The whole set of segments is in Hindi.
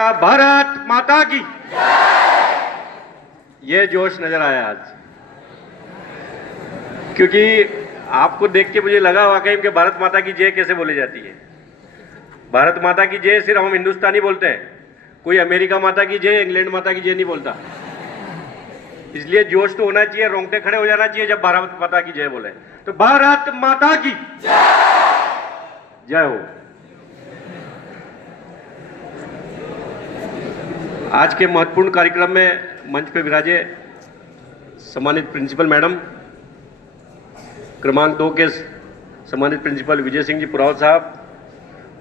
भारत माता की ये जोश नजर आया आज, क्योंकि आपको देख के मुझे लगा वाकई में कि भारत माता की जय कैसे बोली जाती है। भारत माता की जय सिर्फ हम हिंदुस्तानी बोलते हैं, कोई अमेरिका माता की जय, इंग्लैंड माता की जय नहीं बोलता। इसलिए जोश तो होना चाहिए, रोंगटे खड़े हो जाना चाहिए जब भारत माता की जय बोले। तो भारत माता की जय हो। आज के महत्वपूर्ण कार्यक्रम में मंच पे विराजे सम्मानित प्रिंसिपल मैडम, क्रमांक 2 के सम्मानित प्रिंसिपल विजय सिंह जी पुराव साहब,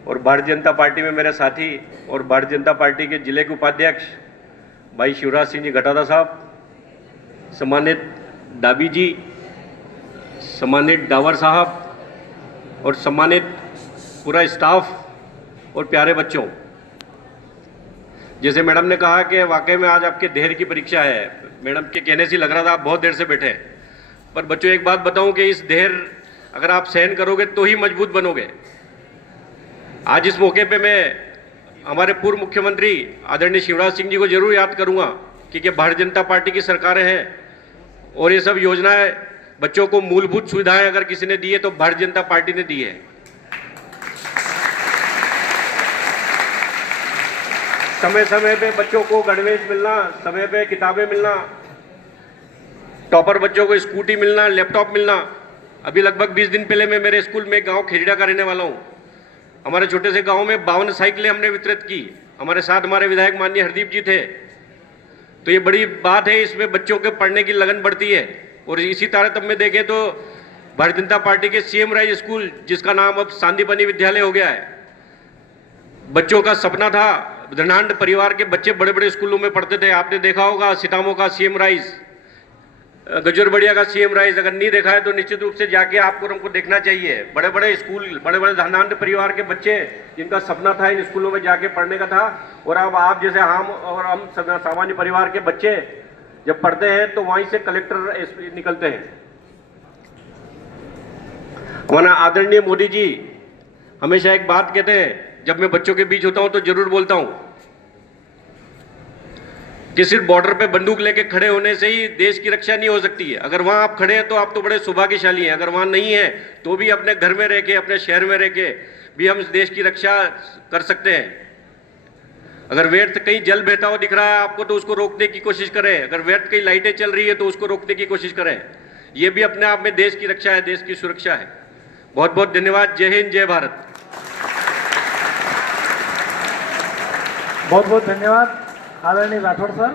और भारतीय जनता पार्टी में मेरे साथी और भारतीय जनता पार्टी के जिले के उपाध्यक्ष भाई शिवराज सिंह जी घटादा साहब, सम्मानित डाबी जी, सम्मानित डावर साहब और सम्मानित पूरा स्टाफ और प्यारे बच्चों। जैसे मैडम ने कहा कि वाकई में आज आपके धैर्य की परीक्षा है। मैडम के कहने से लग रहा था आप बहुत देर से बैठे हैं, पर बच्चों एक बात बताऊं कि इस धैर्य अगर आप सहन करोगे तो ही मजबूत बनोगे। आज इस मौके पे मैं हमारे पूर्व मुख्यमंत्री आदरणीय शिवराज सिंह जी को जरूर याद करूंगा, क्योंकि भारतीय जनता पार्टी की सरकारें हैं और ये सब योजनाएं बच्चों को मूलभूत सुविधाएं अगर किसी ने दी है तो भारतीय जनता पार्टी ने दी है। समय समय पे बच्चों को गणवेश मिलना, समय पे किताबें मिलना, टॉपर बच्चों को स्कूटी मिलना, लैपटॉप मिलना। अभी लगभग 20 दिन पहले मैं मेरे स्कूल में गांव खेजड़ा का रहने वाला हूं। हमारे छोटे से गांव में 52 साइकिलें हमने वितरित की। हमारे साथ हमारे विधायक माननीय हरदीप जी थे। तो ये बड़ी बात है, इसमें बच्चों के पढ़ने की लगन बढ़ती है। और इसी तारतम्य में देखें तो भारतीय जनता पार्टी के सीएम राइज स्कूल, जिसका नाम अब सांदीपनि विद्यालय हो गया है, बच्चों का सपना था, धनाढ़ परिवार के बच्चे बड़े बड़े स्कूलों में पढ़ते थे। आपने देखा होगा सितामो का सीएम राइज, गजरबड़िया का सीएम राइज। अगर नहीं देखा है तो निश्चित रूप से जाके आपको हमको देखना चाहिए। बड़े बड़े स्कूल, बड़े बड़े धनाढ़ परिवार के बच्चे जिनका सपना था इन स्कूलों में जाके पढ़ने का था। और अब आप जैसे हम सामान्य परिवार के बच्चे जब पढ़ते हैं तो वहीं से कलेक्टर निकलते हैं। हमारा आदरणीय मोदी जी हमेशा एक बात कहते हैं, जब मैं बच्चों के बीच होता हूं तो जरूर बोलता हूं कि सिर्फ बॉर्डर पे बंदूक लेके खड़े होने से ही देश की रक्षा नहीं हो सकती है। अगर वहां आप खड़े हैं तो आप तो बड़े सौभाग्यशाली हैं। अगर वहां नहीं है तो भी अपने घर में रह के, अपने शहर में रह के भी हम इस देश की रक्षा कर सकते हैं। अगर व्यर्थ कहीं जल बहता हुआ दिख रहा है आपको तो उसको रोकने की कोशिश करें। अगर व्यर्थ कहीं लाइटें चल रही है तो उसको रोकने की कोशिश करें। यह भी अपने आप में देश की रक्षा है, देश की सुरक्षा है। बहुत बहुत धन्यवाद। जय हिंद, जय भारत। बहुत बहुत धन्यवाद आदरणीय राठौड़ सर।